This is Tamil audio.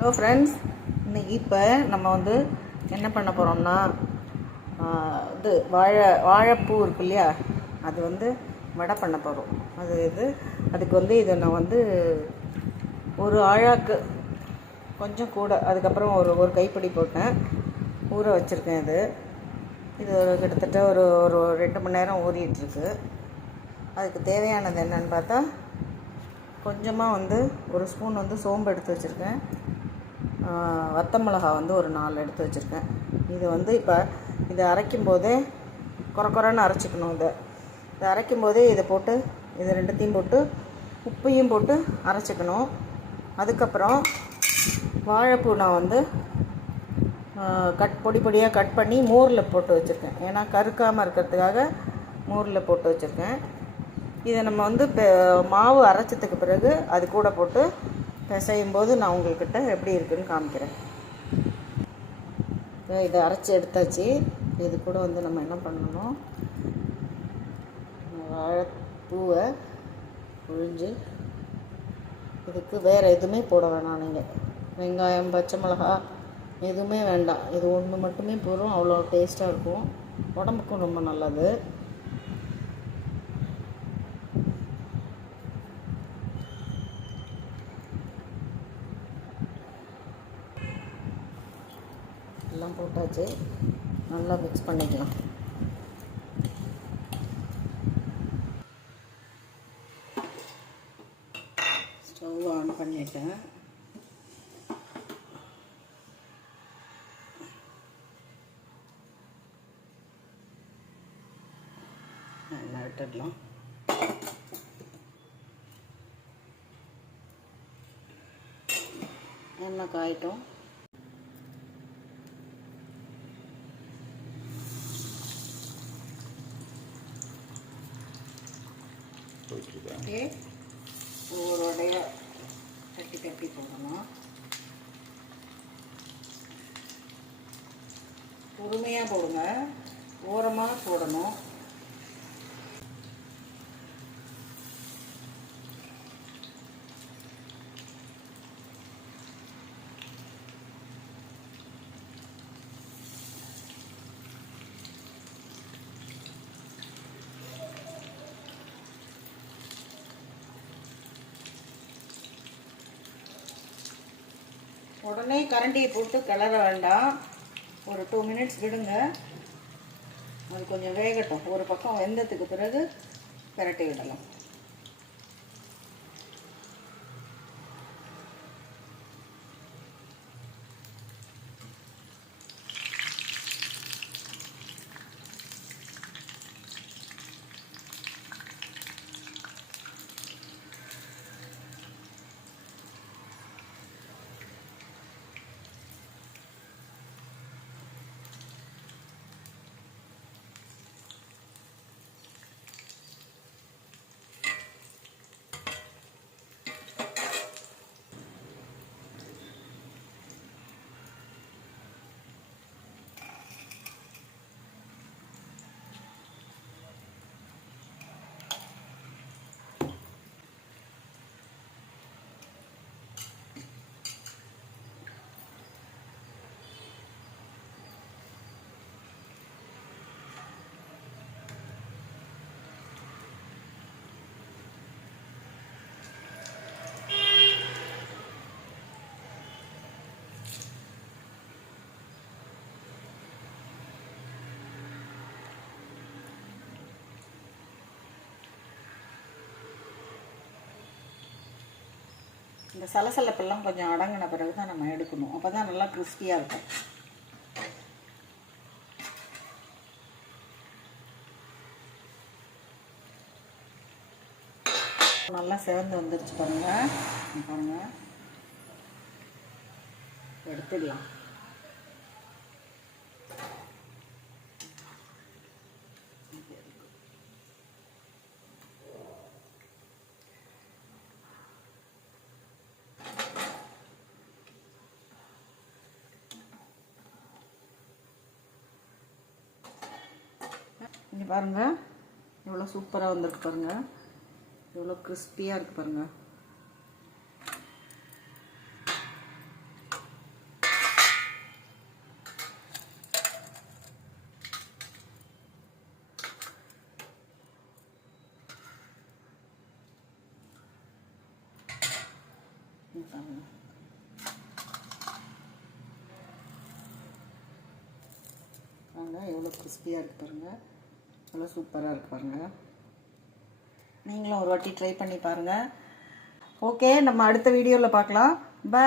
ஹலோ ஃப்ரெண்ட்ஸ் இன்னைக்கு இப்போ நம்ம வந்து என்ன பண்ண போகிறோம்னா இது வாழை வாழைப்பூ இருக்கு இல்லையா? அது வந்து வடை பண்ண போகிறோம் அது இது அதுக்கு வந்து இதை நான் வந்து ஒரு ஆழாக்கு கொஞ்சம் கூட அதுக்கப்புறம் ஒரு ஒரு கைப்பிடி போட்டேன். ஊற வச்சுருக்கேன் இது. இது கிட்டத்தட்ட ஒரு ஒரு ரெண்டு மணி நேரம் ஊறிட்டுருக்கு அதுக்கு தேவையானது என்னன்னு பார்த்தா கொஞ்சமாக வந்து ஒரு ஸ்பூன் வந்து சோம்பு எடுத்து வச்சுருக்கேன். வத்த மிளகா வந்து ஒரு நாலு எடுத்து வச்சுருக்கேன். இது வந்து இப்போ இதை அரைக்கும் போதே குறை குறைன்னு அரைச்சிக்கணும் இதை. இதை அரைக்கும் போதே இதை போட்டு இது ரெண்டுத்தையும் போட்டு உப்பையும் போட்டு அரைச்சிக்கணும். அதுக்கப்புறம் வாழைப்பூ நான் வந்து கட் பொடி பொடியாக கட் பண்ணி மோரில் போட்டு வச்சுருக்கேன். ஏன்னா கருக்காமல் இருக்கிறதுக்காக மோரில் போட்டு வச்சுருக்கேன். இதை நம்ம வந்து பெ- மாவு அரைச்சதுக்கு பிறகு அது கூட போட்டு பிசையும் போது நான் உங்கள்கிட்ட எப்படி இருக்குன்னு காமிக்கிறேன். இதை அரைச்சி எடுத்தாச்சு. இது கூட வந்து நம்ம என்ன பண்ணணும்? வாழைப்பூவை புழிஞ்சு இதுக்கு வேறு எதுவுமே போட வேணாம் நீங்கள் வெங்காயம் பச்சை மிளகா எதுவுமே வேண்டாம். இது ஒன்று மட்டுமே போகிறோம் அவ்வளோ டேஸ்ட்டாக இருக்கும். உடம்புக்கும் ரொம்ப நல்லது. எல்லாம் போட்டாச்சு. நல்லா மிக்ஸ் பண்ணிக்கலாம். ஸ்டவ் ஆன் பண்ணிட்டேன். நல்லா விட்டுடலாம் எண்ணெய் காயட்டும். அப்படியே ஒவ்வொரு உடைய தட்டி தட்டி போடணும். பொறுமையாக போடுங்க. ஓரமாக போடணும். உடனே கரண்டியை போட்டு கிளற வேண்டாம். ஒரு டூ மினிட்ஸ் விடுங்க. அது கொஞ்சம் வேகட்டும். ஒரு பக்கம் வெந்ததுக்கு பிறகு பிரட்டி விடலாம். இந்த சலசலப்பெல்லாம் கொஞ்சம் அடங்கின பிறகு தான் நம்ம எடுக்கணும். அப்போ தான் நல்லா கிறிஸ்பியாக இருக்கும். நல்லா சிவந்து வந்துருச்சு பாருங்கள் பாருங்கள் எடுத்துடலாம். இங்கே பாருங்கள் எவ்வளோ சூப்பராக வந்திருக்கு பாருங்கள் எவ்வளோ கிறிஸ்பியாக இருக்குது பாருங்கள் பாருங்கள் எவ்வளோ கிறிஸ்பியாக இருக்குது பாருங்கள் எவ்வளோ சூப்பராக இருக்குது பாருங்கள் நீங்களும் ஒரு வாட்டி ட்ரை பண்ணி பாருங்கள் ஓகே நம்ம அடுத்த வீடியோவில் பார்க்கலாம். பை